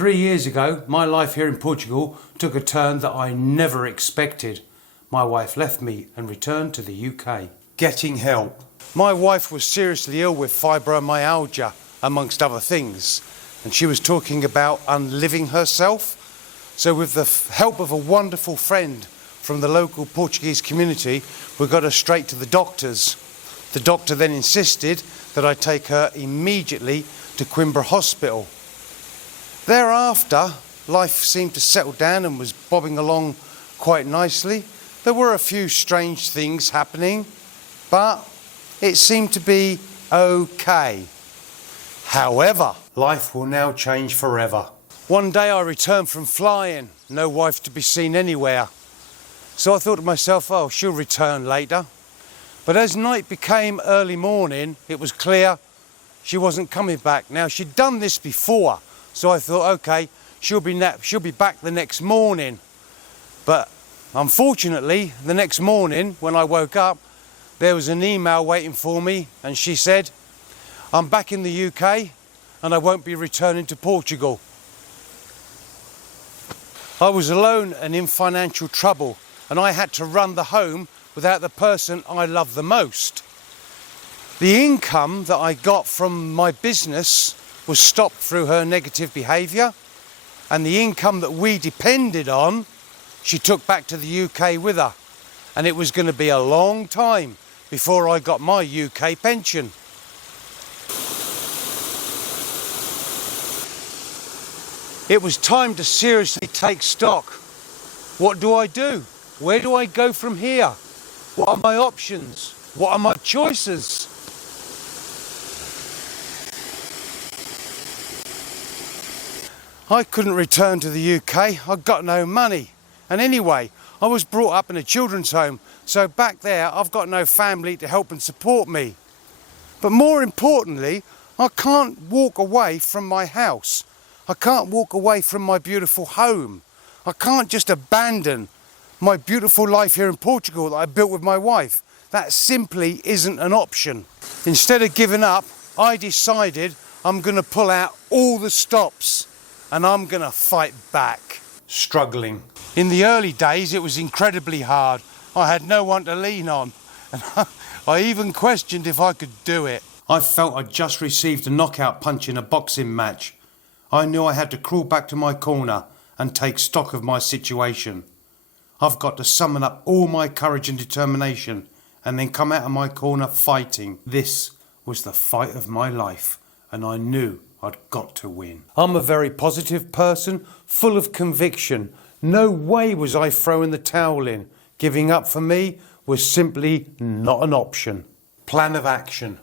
3 years ago, my life here in Portugal took a turn that I never expected. My wife left me and returned to the UK. Getting help. My wife was seriously ill with fibromyalgia, amongst other things, and she was talking about unliving herself. So with the help of a wonderful friend from the local Portuguese community, we got her straight to the doctors. The doctor then insisted that I take her immediately to Coimbra Hospital. Thereafter, life seemed to settle down and was bobbing along quite nicely. There were a few strange things happening, but it seemed to be okay. However, life will now change forever. One day I returned from flying, no wife to be seen anywhere. So I thought to myself, oh, she'll return later. But as night became early morning, it was clear she wasn't coming back. Now, she'd done this before, so I thought, okay, she'll be back the next morning. But unfortunately, the next morning when I woke up, there was an email waiting for me, and she said, I'm back in the UK and I won't be returning to Portugal. I was alone and in financial trouble, and I had to run the home without the person I love the most. The income that I got from my business was stopped through her negative behaviour, and the income that we depended on, she took back to the UK with her, and it was going to be a long time before I got my UK pension. It was time to seriously take stock. What do I do? Where do I go from here? What are my options? What are my choices? I couldn't return to the UK. I've got no money. And anyway, I was brought up in a children's home, so back there I've got no family to help and support me. But more importantly, I can't walk away from my house. I can't walk away from my beautiful home. I can't just abandon my beautiful life here in Portugal that I built with my wife. That simply isn't an option. Instead of giving up, I decided I'm going to pull out all the stops and I'm going to fight back. Struggling. In the early days, it was incredibly hard. I had no one to lean on, and I even questioned if I could do it. I felt I'd just received a knockout punch in a boxing match. I knew I had to crawl back to my corner and take stock of my situation. I've got to summon up all my courage and determination and then come out of my corner fighting. This was the fight of my life, and I knew I'd got to win. I'm a very positive person, full of conviction. No way was I throwing the towel in. Giving up for me was simply not an option. Plan of action.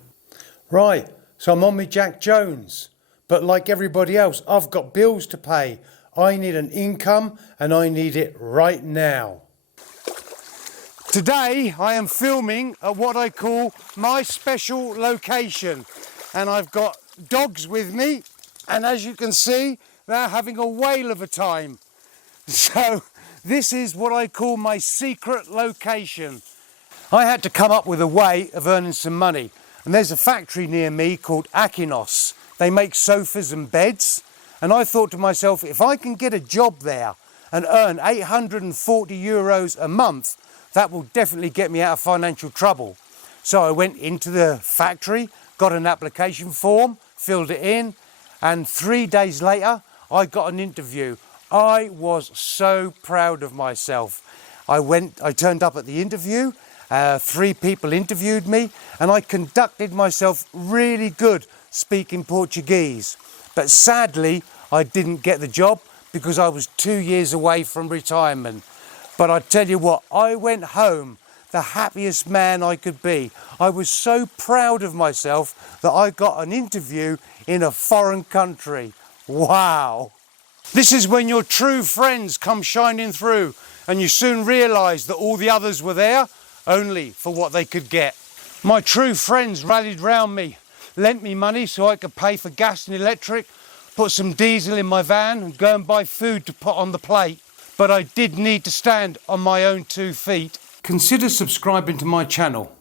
Right, so I'm on my Jack Jones. But like everybody else, I've got bills to pay. I need an income and I need it right now. Today I am filming at what I call my special location. And I've got dogs with me, and as you can see, they're having a whale of a time. So this is what I call my secret location. I had to come up with a way of earning some money, and there's a factory near me called Aquinos. They make sofas and beds, and I thought to myself, if I can get a job there and earn 840 euros a month, that will definitely get me out of financial trouble. So I went into the factory, got an application form, filled it in, and 3 days later, I got an interview. I was so proud of myself. I turned up at the interview, 3 people interviewed me, and I conducted myself really good speaking Portuguese. But sadly, I didn't get the job because I was 2 years away from retirement. But I tell you what, I went home the happiest man I could be. I was so proud of myself that I got an interview in a foreign country. Wow. This is when your true friends come shining through, and you soon realise that all the others were there only for what they could get. My true friends rallied round me, lent me money so I could pay for gas and electric, put some diesel in my van and go and buy food to put on the plate. But I did need to stand on my own 2 feet. Consider subscribing to my channel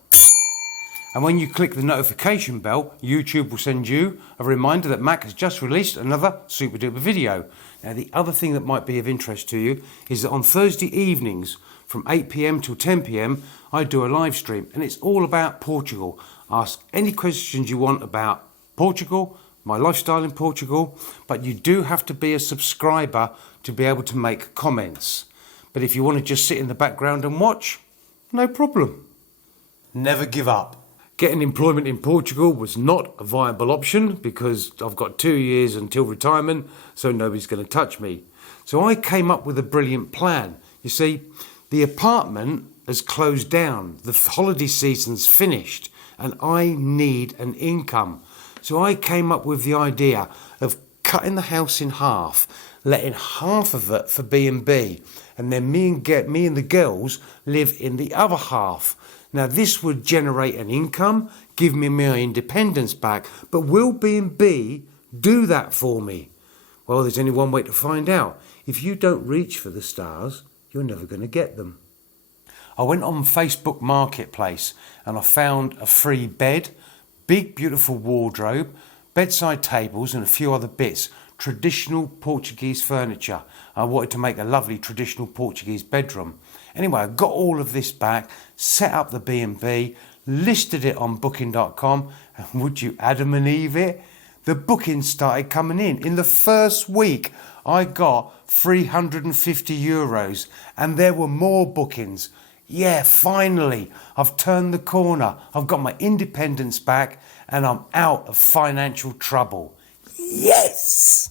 And when you click the notification bell, YouTube will send you a reminder that Mac has just released another super duper video. Now, the other thing that might be of interest to you is that on Thursday evenings from 8 p.m. till 10 p.m, I do a live stream, and it's all about Portugal. Ask any questions you want about Portugal, my lifestyle in Portugal, but you do have to be a subscriber to be able to make comments. But if you want to just sit in the background and watch, no problem. Never give up. Getting employment in Portugal was not a viable option because I've got 2 years until retirement, so nobody's going to touch me. So I came up with a brilliant plan. You see, the apartment has closed down, the holiday season's finished, and I need an income. So I came up with the idea of cutting the house in half, letting half of it for B&B, and then me and the girls live in the other half. Now, this would generate an income, give me my independence back, but will B&B do that for me? Well, there's only one way to find out. If you don't reach for the stars, you're never going to get them. I went on Facebook Marketplace and I found a free bed, big beautiful wardrobe, bedside tables and a few other bits, traditional Portuguese furniture. I wanted to make a lovely traditional Portuguese bedroom. Anyway, I got all of this back, set up the B&B, listed it on booking.com, and would you Adam and Eve it? The bookings started coming in. In the first week, I got €350, and there were more bookings. Yeah, finally, I've turned the corner. I've got my independence back, and I'm out of financial trouble. Yes!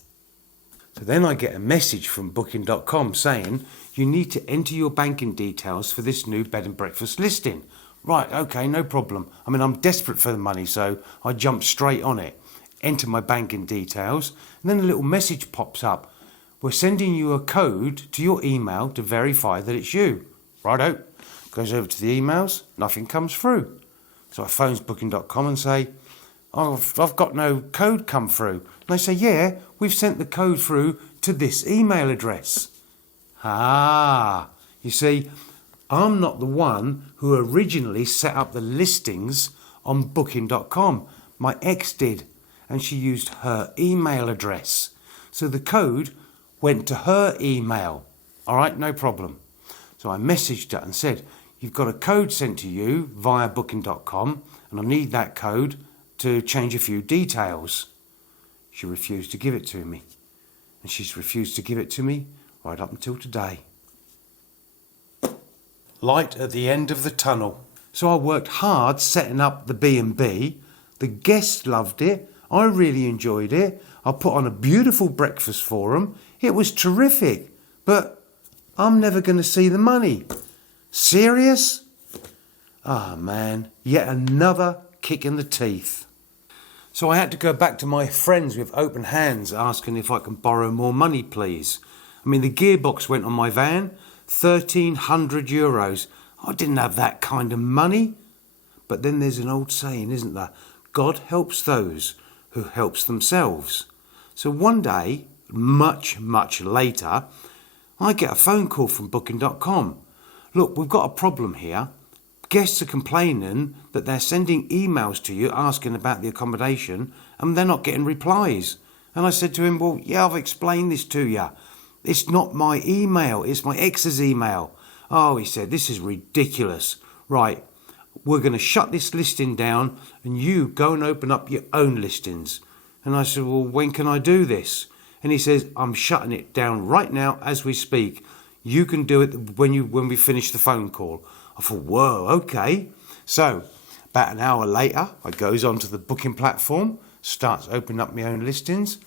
So then I get a message from booking.com saying, you need to enter your banking details for this new bed and breakfast listing. Right, okay, no problem. I mean, I'm desperate for the money, so I jump straight on it. Enter my banking details, and then a little message pops up. We're sending you a code to your email to verify that it's you. Righto. Goes over to the emails, nothing comes through. So I phone booking.com and say, oh, I've got no code come through. And they say, yeah, we've sent the code through to this email address. Ah, you see, I'm not the one who originally set up the listings on booking.com. My ex did, and she used her email address. So the code went to her email. All right, no problem. So I messaged her and said, you've got a code sent to you via booking.com, and I need that code to change a few details. She refused to give it to me, and she's refused to give it to me right up until today. Light at the end of the tunnel. So I worked hard setting up the B&B. The guests loved it. I really enjoyed it. I put on a beautiful breakfast for them. It was terrific. But I'm never going to see the money. Serious? Ah, man. Yet another kick in the teeth. So I had to go back to my friends with open hands asking if I can borrow more money, please. I mean, the gearbox went on my van, €1,300. I didn't have that kind of money. But then there's an old saying, isn't there? God helps those who helps themselves. So one day, much later, I get a phone call from booking.com. Look, we've got a problem here. Guests are complaining that they're sending emails to you asking about the accommodation and they're not getting replies. And I said to him, well, yeah, I've explained this to you. It's not my email, it's my ex's email. Oh, he said, this is ridiculous. Right, we're going to shut this listing down and you go and open up your own listings. And I said, well, when can I do this? And he says, I'm shutting it down right now as we speak. You can do it when we finish the phone call. I thought, whoa, okay. So about an hour later, I goes onto the booking platform, starts opening up my own listings.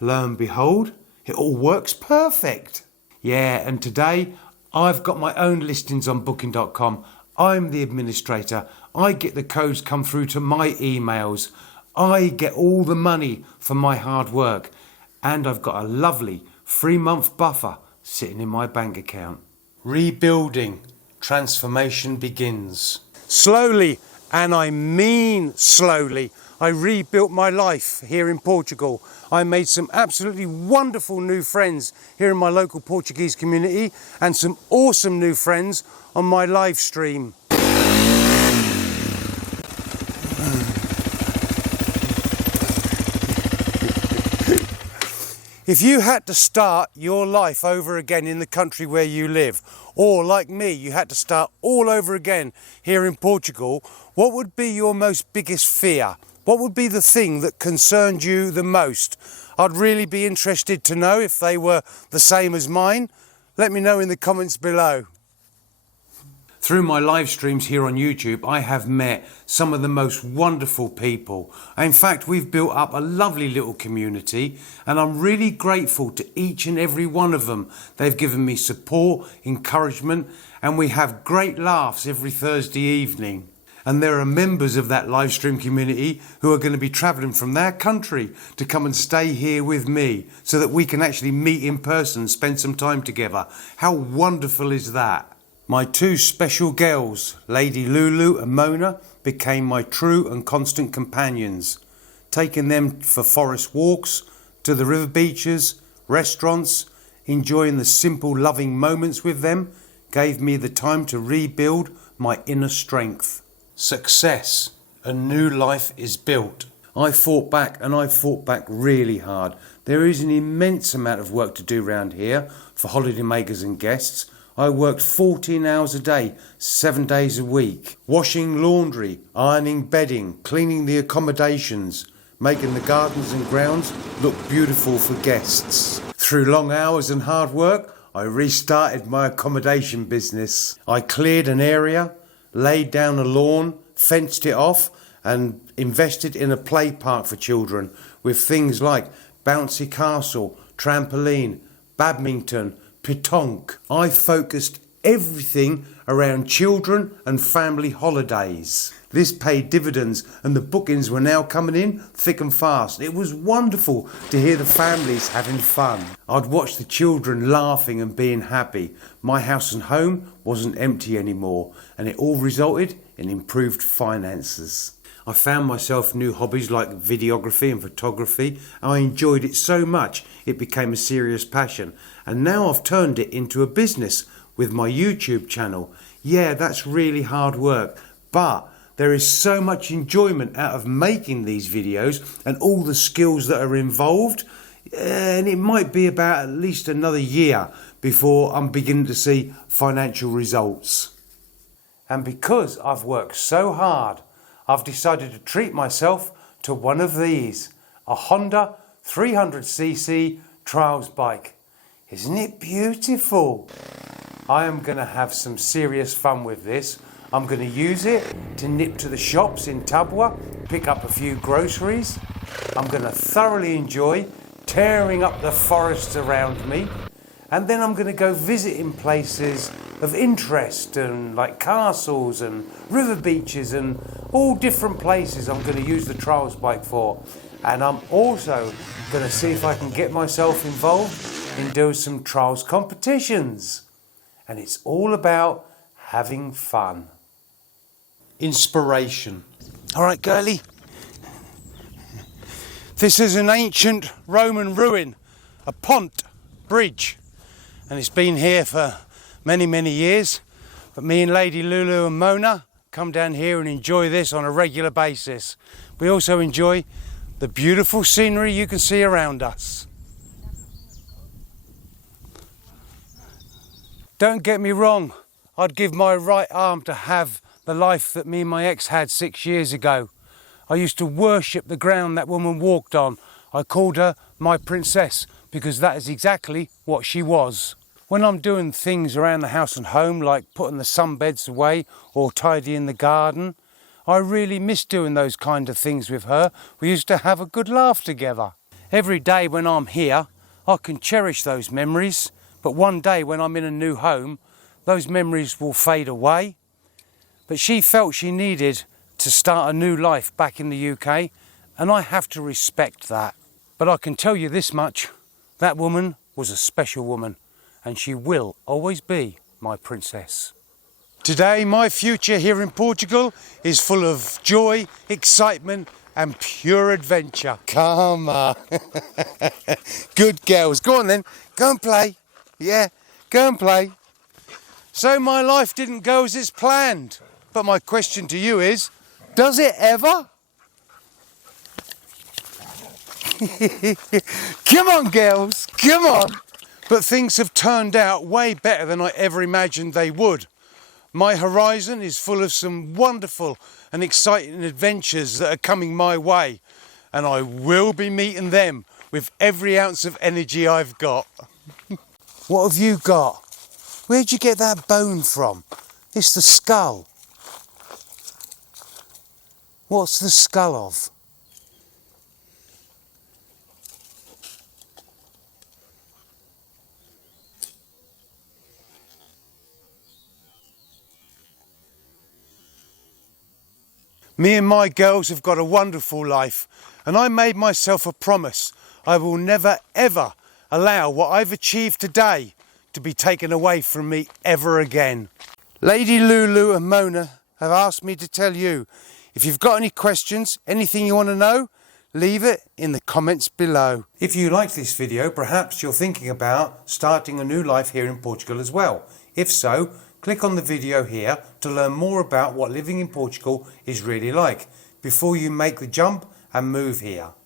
Lo and behold, it all works perfect. Yeah, and today I've got my own listings on booking.com. I'm the administrator. I get the codes come through to my emails. I get all the money for my hard work. And I've got a lovely 3-month buffer sitting in my bank account. Rebuilding. Transformation begins. Slowly, and I mean slowly, I rebuilt my life here in Portugal. I made some absolutely wonderful new friends here in my local Portuguese community and some awesome new friends on my live stream. If you had to start your life over again in the country where you live, or like me, you had to start all over again here in Portugal, what would be your most biggest fear? What would be the thing that concerned you the most? I'd really be interested to know if they were the same as mine. Let me know in the comments below. Through my live streams here on YouTube, I have met some of the most wonderful people. In fact, we've built up a lovely little community, and I'm really grateful to each and every one of them. They've given me support, encouragement, and we have great laughs every Thursday evening. And there are members of that live stream community who are going to be travelling from their country to come and stay here with me so that we can actually meet in person, spend some time together. How wonderful is that? My two special girls, Lady Lulu and Mona, became my true and constant companions. Taking them for forest walks, to the river beaches, restaurants, enjoying the simple loving moments with them, gave me the time to rebuild my inner strength. Success, a new life is built. I fought back, and I fought back really hard. There is an immense amount of work to do around here for holidaymakers and guests. I worked 14 hours a day, 7 days a week, washing laundry, ironing bedding, cleaning the accommodations, making the gardens and grounds look beautiful for guests. Through long hours and hard work, I restarted my accommodation business. I cleared an area, laid down a lawn, fenced it off, and invested in a play park for children with things like bouncy castle, trampoline, badminton, pétanque. I focused everything around children and family holidays. This paid dividends, and the bookings were now coming in thick and fast. It was wonderful to hear the families having fun. I'd watch the children laughing and being happy. My house and home wasn't empty anymore, and it all resulted in improved finances. I found myself new hobbies like videography and photography. I enjoyed it so much it became a serious passion, and now I've turned it into a business with my YouTube channel. Yeah, that's really hard work, but there is so much enjoyment out of making these videos and all the skills that are involved, and it might be about at least another year before I'm beginning to see financial results. And because I've worked so hard, I've decided to treat myself to one of these, a Honda 300cc trials bike. Isn't it beautiful? I am going to have some serious fun with this. I'm going to use it to nip to the shops in Tabwa, pick up a few groceries. I'm going to thoroughly enjoy tearing up the forests around me, and then I'm going to go visiting places of interest, and like castles and river beaches and all different places I'm going to use the trials bike for. And I'm also going to see if I can get myself involved in doing some trials competitions. And it's all about having fun. Inspiration. All right, girlie. This is an ancient Roman ruin, a pont bridge, and it's been here for many years. But me and Lady Lulu and Mona come down here and enjoy this on a regular basis. We also enjoy the beautiful scenery you can see around us. Don't get me wrong, I'd give my right arm to have the life that me and my ex had 6 years ago. I used to worship the ground that woman walked on. I called her my princess because that is exactly what she was. When I'm doing things around the house and home, like putting the sunbeds away or tidying the garden, I really miss doing those kind of things with her. We used to have a good laugh together. Every day when I'm here, I can cherish those memories, but one day when I'm in a new home, those memories will fade away. But she felt she needed to start a new life back in the UK, and I have to respect that. But I can tell you this much, that woman was a special woman, and she will always be my princess. Today, my future here in Portugal is full of joy, excitement, and pure adventure. Come on. Good girls. Go on then. Go and play. Yeah, go and play. So my life didn't go as it's planned. But my question to you is, does it ever? Come on, girls, come on. But things have turned out way better than I ever imagined they would. My horizon is full of some wonderful and exciting adventures that are coming my way, and I will be meeting them with every ounce of energy I've got. What have you got? Where'd you get that bone from? It's the skull. What's the skull of? Me and my girls have got a wonderful life, and I made myself a promise. I will never ever allow what I've achieved today to be taken away from me ever again. Lady Lulu and Mona have asked me to tell you, if you've got any questions, anything you want to know, leave it in the comments below. If you liked this video, perhaps you're thinking about starting a new life here in Portugal as well. If so, click on the video here to learn more about what living in Portugal is really like before you make the jump and move here.